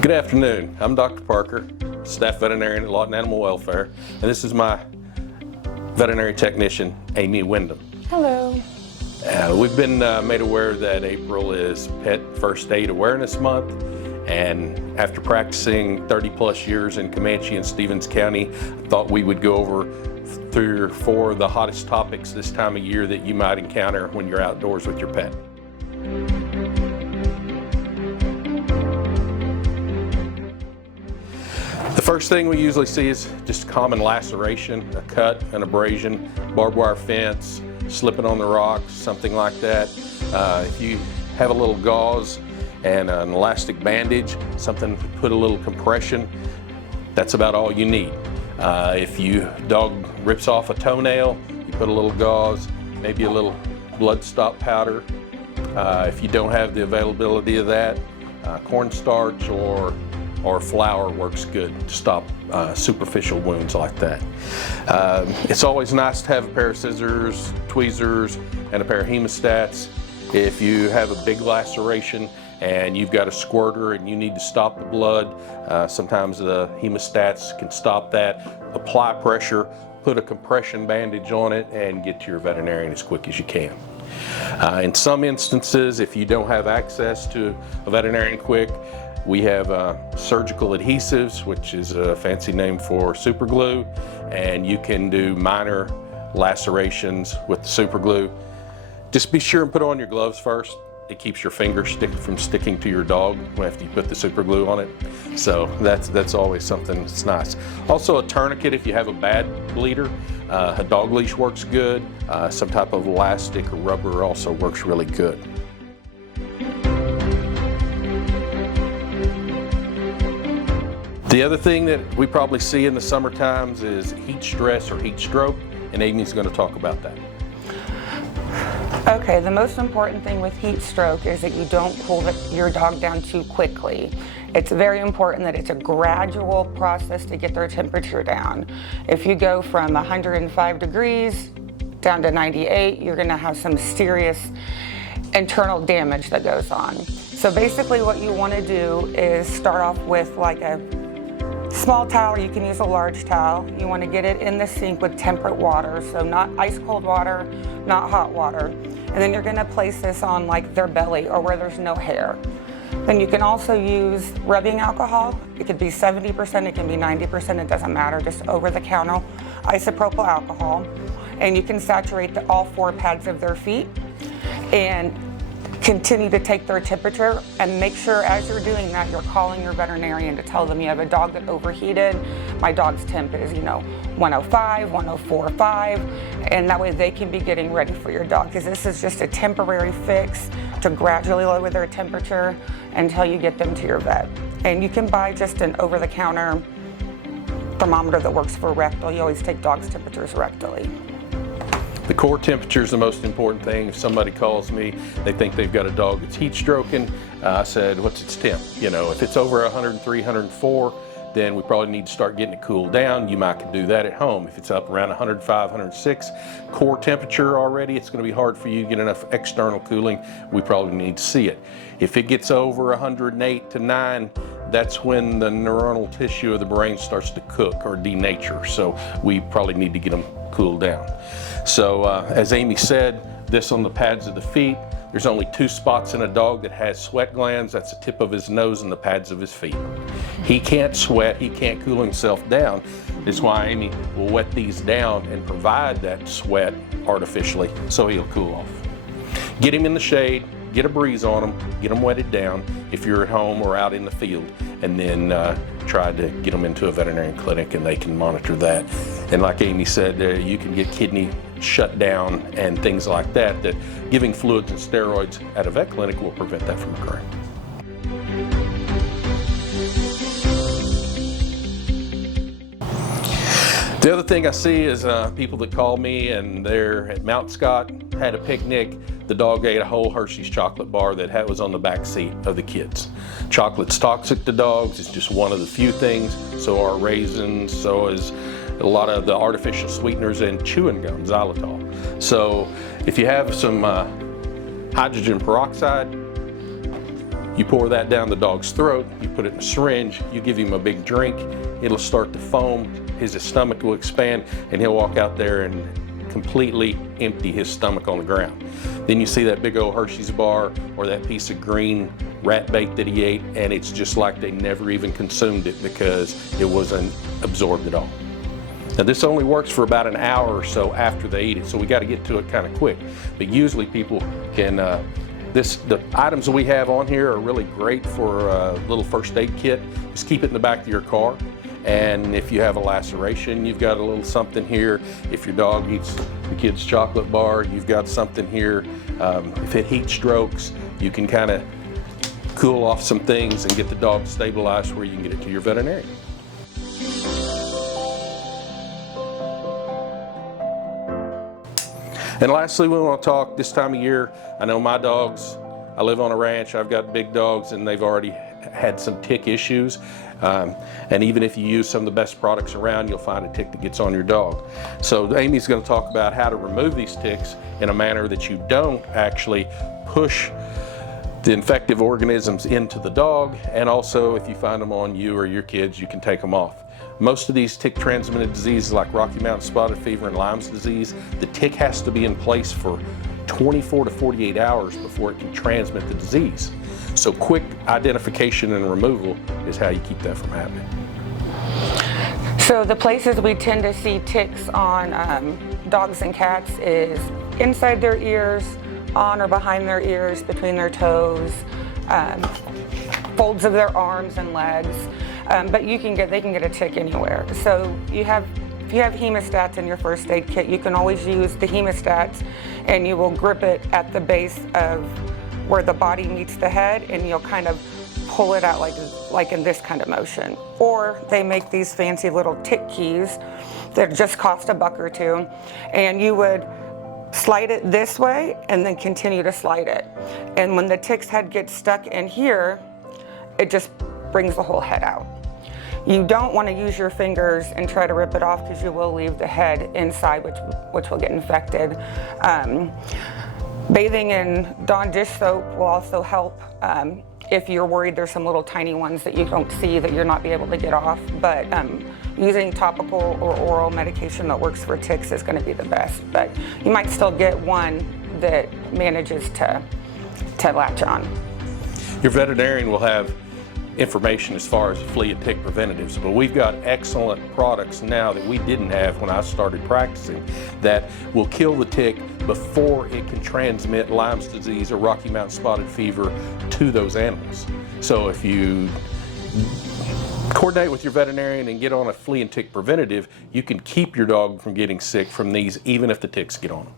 Good afternoon. I'm Dr. Parker, staff veterinarian at Lawton Animal Welfare, and this is my veterinary technician, Amy Wyndham. Hello. We've been made aware that April is Pet First Aid Awareness Month, and after practicing 30 plus years in Comanche and Stevens County, I thought we would go over 3 or 4 of the hottest topics this time of year that you might encounter when you're outdoors with your pet. The first thing we usually see is just common laceration, a cut, an abrasion, barbed wire fence, slipping on the rocks, something like that. If you have a little gauze and an elastic bandage, something to put a little compression, that's about all you need. If your dog rips off a toenail, you put a little gauze, maybe a little blood stop powder. If you don't have the availability of that, cornstarch or flour works good to stop superficial wounds like that. It's always nice to have a pair of scissors, tweezers, and a pair of hemostats. If you have a big laceration and you've got a squirter and you need to stop the blood, sometimes the hemostats can stop that. Apply pressure, put a compression bandage on it, and get to your veterinarian as quick as you can. In some instances, if you don't have access to a veterinarian quick, we have surgical adhesives, which is a fancy name for super glue, and you can do minor lacerations with the super glue. Just be sure and put on your gloves first. It keeps your fingers from sticking to your dog after you put the super glue on it. So that's always something that's nice. Also a tourniquet if you have a bad bleeder. A dog leash works good. Some type of elastic or rubber also works really good. The other thing that we probably see in the summer times is heat stress or heat stroke, and Amy's going to talk about that. Okay, the most important thing with heat stroke is that you don't cool your dog down too quickly. It's very important that it's a gradual process to get their temperature down. If you go from 105 degrees down to 98, you're going to have some serious internal damage that goes on. So basically what you want to do is start off with like a small towel. You can use a large towel. You want to get it in the sink with temperate water, so not ice cold water, not hot water. And then you're going to place this on like their belly or where there's no hair. Then you can also use rubbing alcohol. It could be 70%, it can be 90%, it doesn't matter, just over-the-counter isopropyl alcohol. And you can saturate all 4 pads of their feet and continue to take their temperature, and make sure as you're doing that you're calling your veterinarian to tell them you have a dog that overheated. My dog's temp is 105, 104.5, and that way they can be getting ready for your dog, because this is just a temporary fix to gradually lower their temperature until you get them to your vet. And you can buy just an over-the-counter thermometer that works for rectal. You always take dogs' temperatures rectally. The core temperature is the most important thing. If somebody calls me, they think they've got a dog that's heat stroking, I said, what's its temp? If it's over 103, 104, then we probably need to start getting it cooled down. You might could do that at home. If it's up around 105, 106, core temperature already, it's going to be hard for you to get enough external cooling. We probably need to see it. If it gets over 108 to 9, that's when the neuronal tissue of the brain starts to cook or denature. So we probably need to get them cooled down. So as Amy said, this on the pads of the feet. There's only 2 spots in a dog that has sweat glands. That's the tip of his nose and the pads of his feet. He can't sweat, he can't cool himself down. That's why Amy will wet these down and provide that sweat artificially so he'll cool off. Get him in the shade, get a breeze on him, get him wetted down if you're at home or out in the field, and then try to get them into a veterinarian clinic and they can monitor that. And like Amy said, you can get kidney shut down and things like that, that giving fluids and steroids at a vet clinic will prevent that from occurring. The other thing I see is people that call me and they're at Mount Scott, had a picnic, the dog ate a whole Hershey's chocolate bar that was on the back seat of the kids. Chocolate's toxic to dogs, it's just one of the few things. So are raisins, so is a lot of the artificial sweeteners and chewing gum, xylitol. So if you have some hydrogen peroxide, You pour that down the dog's throat, you put it in a syringe, you give him a big drink, it'll start to foam, his stomach will expand, and he'll walk out there and completely empty his stomach on the ground. Then you see that big old Hershey's bar or that piece of green rat bait that he ate, and it's just like they never even consumed it because it wasn't absorbed at all. Now this only works for about an hour or so after they eat it, so we got to get to it kind of quick. But usually people can, the items that we have on here are really great for a little first aid kit. Just keep it in the back of your car. And if you have a laceration, you've got a little something here. If your dog eats the kid's chocolate bar, you've got something here. If it heat strokes, you can kind of cool off some things and get the dog stabilized where you can get it to your veterinarian. And lastly, we want to talk this time of year. I know my dogs, I live on a ranch, I've got big dogs, and they've already had some tick issues. And even if you use some of the best products around, you'll find a tick that gets on your dog. So Amy's going to talk about how to remove these ticks in a manner that you don't actually push the infective organisms into the dog, and also if you find them on you or your kids, you can take them off. Most of these tick transmitted diseases like Rocky Mountain spotted fever and Lyme's disease, the tick has to be in place for 24 to 48 hours before it can transmit the disease. So quick identification and removal is how you keep that from happening. So the places we tend to see ticks on dogs and cats is inside their ears, on or behind their ears, between their toes, folds of their arms and legs. But they can get a tick anywhere. So if you have hemostats in your first aid kit, you can always use the hemostats, and you will grip it at the base of where the body meets the head, and you'll kind of pull it out like in this kind of motion. Or they make these fancy little tick keys that just cost $1 or $2, and you would slide it this way and then continue to slide it. And when the tick's head gets stuck in here, it just brings the whole head out. You don't want to use your fingers and try to rip it off because you will leave the head inside, which will get infected. Bathing in Dawn dish soap will also help if you're worried there's some little tiny ones that you don't see that you're not be able to get off. But using topical or oral medication that works for ticks is going to be the best. But you might still get one that manages to latch on. Your veterinarian will have information as far as flea and tick preventatives, but we've got excellent products now that we didn't have when I started practicing that will kill the tick before it can transmit Lyme's disease or Rocky Mountain spotted fever to those animals. So if you coordinate with your veterinarian and get on a flea and tick preventative, you can keep your dog from getting sick from these even if the ticks get on them.